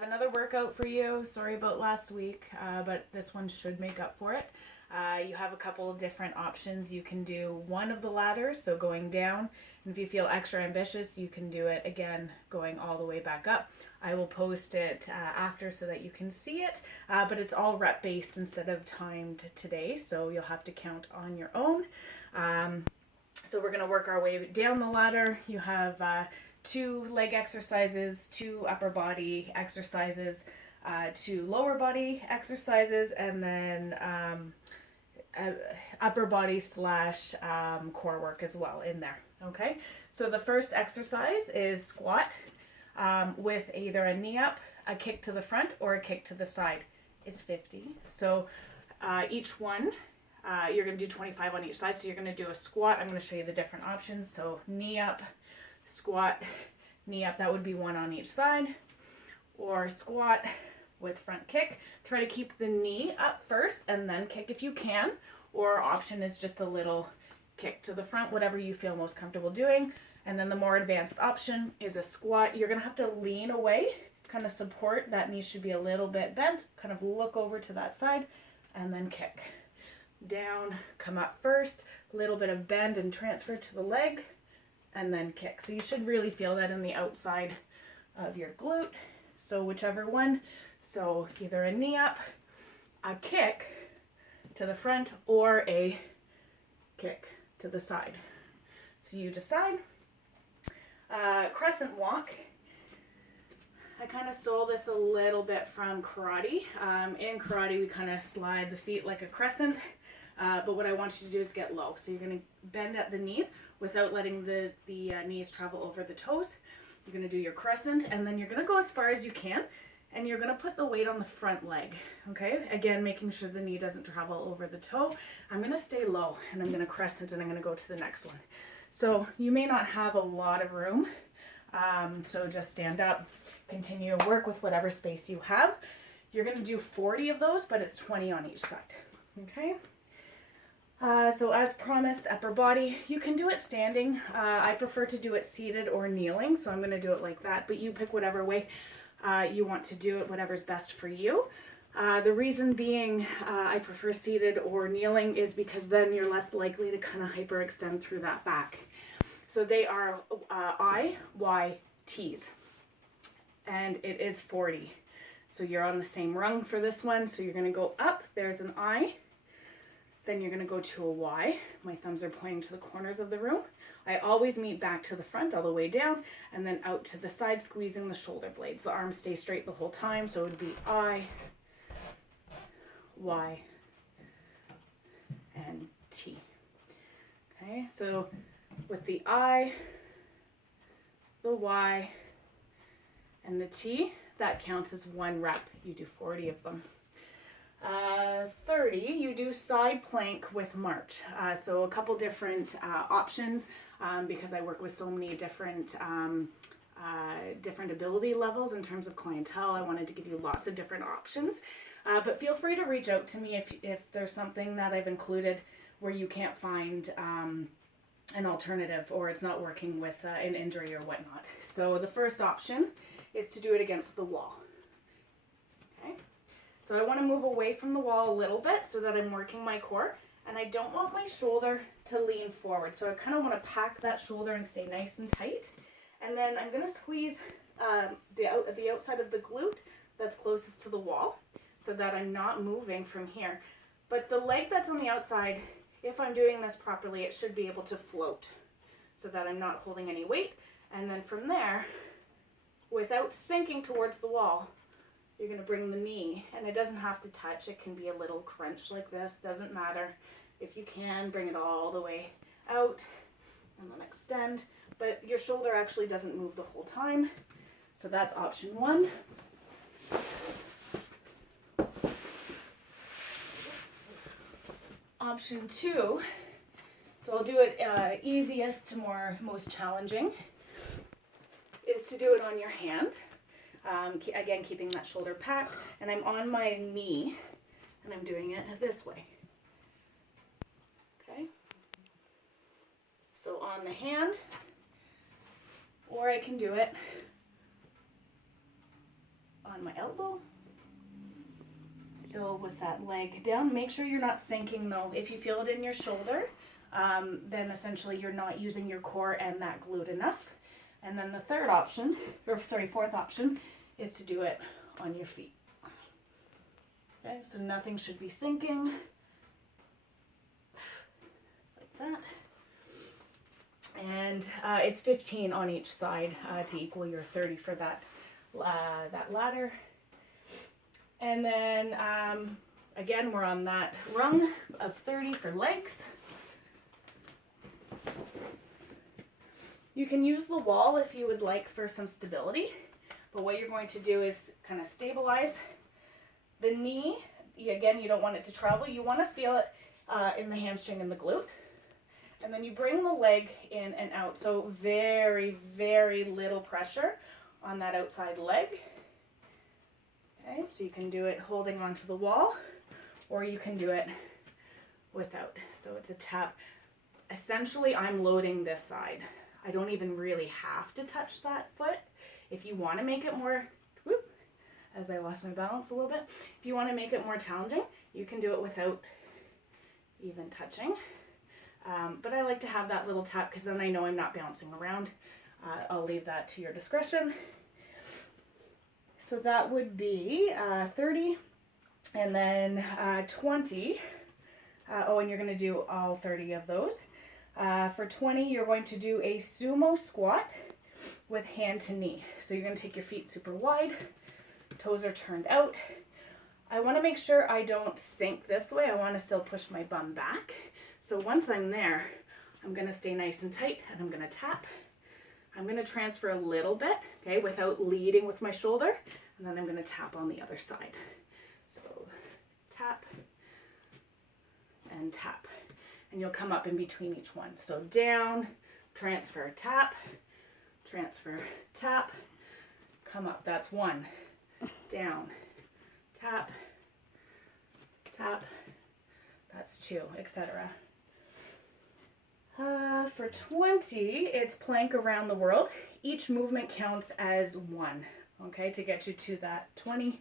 have another workout for you. Sorry about last week, but this one should make up for it. You have a couple of different options. You can do one of the ladders, so going down. And if you feel extra ambitious, you can do it again, going all the way back up. I will post it after so that you can see it, but it's all rep based instead of timed today, so you'll have to count on your own. So we're going to work our way down the ladder. You have 2 leg exercises, 2 upper body exercises, 2 lower body exercises, and then upper body slash core work as well in there. Okay, so the first exercise is squat with either a knee up, a kick to the front, or a kick to the side. It's 50. So each one, you're going to do 25 on each side. So you're going to do a squat. I'm going to show you the different options. So knee up, squat, knee up, that would be 1 on each side, or squat with front kick. Try to keep the knee up first and then kick if you can, or option is just a little kick to the front, whatever you feel most comfortable doing. And then the more advanced option is a squat. You're gonna have to lean away, kind of support, that knee should be a little bit bent, kind of look over to that side, and then kick. Down, come up first, a little bit of bend and transfer to the leg, and then kick. So you should really feel that in the outside of your glute. So whichever one, so either a knee up, a kick to the front, or a kick to the side. So you decide. Crescent walk. I kind of stole this a little bit from karate. In karate, we kind of slide the feet like a crescent, but what I want you to do is get low. So you're going to bend at the knees without letting the knees travel over the toes. You're going to do your crescent, and then you're going to go as far as you can, and you're going to put the weight on the front leg, okay? Again, making sure the knee doesn't travel over the toe. I'm going to stay low, and I'm going to crescent, and I'm going to go to the next one. So you may not have a lot of room, so just stand up, continue to work with whatever space you have. You're going to do 40 of those, but it's 20 on each side, okay? So as promised, upper body, you can do it standing. I prefer to do it seated or kneeling, so I'm going to do it like that, but you pick whatever way you want to do it, whatever's best for you. The reason being I prefer seated or kneeling is because then you're less likely to kind of hyperextend through that back. So they are I, Y, T's, and it is 40. So you're on the same rung for this one, so you're going to go up, there's an I, then you're going to go to a Y. My thumbs are pointing to the corners of the room. I always meet back to the front all the way down, and then out to the side, squeezing the shoulder blades. The arms stay straight the whole time, so it would be I, Y, and T. Okay, so with the I, the Y, and the T, that counts as 1 rep. You do 40 of them. 30, you do side plank with march. So a couple different options because I work with so many different ability levels in terms of clientele. I wanted to give you lots of different options. But feel free to reach out to me if there's something that I've included where you can't find an alternative or it's not working with an injury or whatnot. So the first option is to do it against the wall. Okay. So I want to move away from the wall a little bit so that I'm working my core, and I don't want my shoulder to lean forward. So I kind of want to pack that shoulder and stay nice and tight. And then I'm going to squeeze the outside of the glute that's closest to the wall so that I'm not moving from here. But the leg that's on the outside, if I'm doing this properly, it should be able to float so that I'm not holding any weight. And then from there, without sinking towards the wall, you're going to bring the knee, and it doesn't have to touch. It can be a little crunch like this, doesn't matter. If you can, bring it all the way out and then extend, but your shoulder actually doesn't move the whole time. So that's option 1. Option 2, so I'll do it easiest to most challenging, is to do it on your hand. Again, keeping that shoulder packed, and I'm on my knee, and I'm doing it this way. Okay? So on the hand, or I can do it on on my elbow. Still with that leg down. Make sure you're not sinking though. If you feel it in your shoulder, then essentially you're not using your core and that glute enough. And then the fourth option is to do it on your feet. Okay, so nothing should be sinking. Like that. And it's 15 on each side to equal your 30 for that ladder. And then again, we're on that rung of 30 for legs. You can use the wall if you would like for some stability, but what you're going to do is kind of stabilize the knee. Again, you don't want it to travel. You want to feel it in the hamstring and the glute. And then you bring the leg in and out. So very, very little pressure on that outside leg. Okay, so you can do it holding onto the wall, or you can do it without. So it's a tap. Essentially, I'm loading this side. I don't even really have to touch that foot. If you want to make it more, as I lost my balance a little bit, if you want to make it more challenging, you can do it without even touching. But I like to have that little tap because then I know I'm not bouncing around. I'll leave that to your discretion. So that would be 30 and then 20. And you're going to do all 30 of those. For 20, you're going to do a sumo squat with hand to knee. So you're going to take your feet super wide, toes are turned out. I want to make sure I don't sink this way. I want to still push my bum back. So once I'm there, I'm going to stay nice and tight and I'm going to tap. I'm going to transfer a little bit, okay, without leading with my shoulder, and then I'm going to tap on the other side. So tap and tap. And you'll come up in between each one. So down, transfer, tap, come up. That's one. Down, tap, tap. That's two, etc. For 20, it's plank around the world. Each movement counts as one, okay, to get you to that 20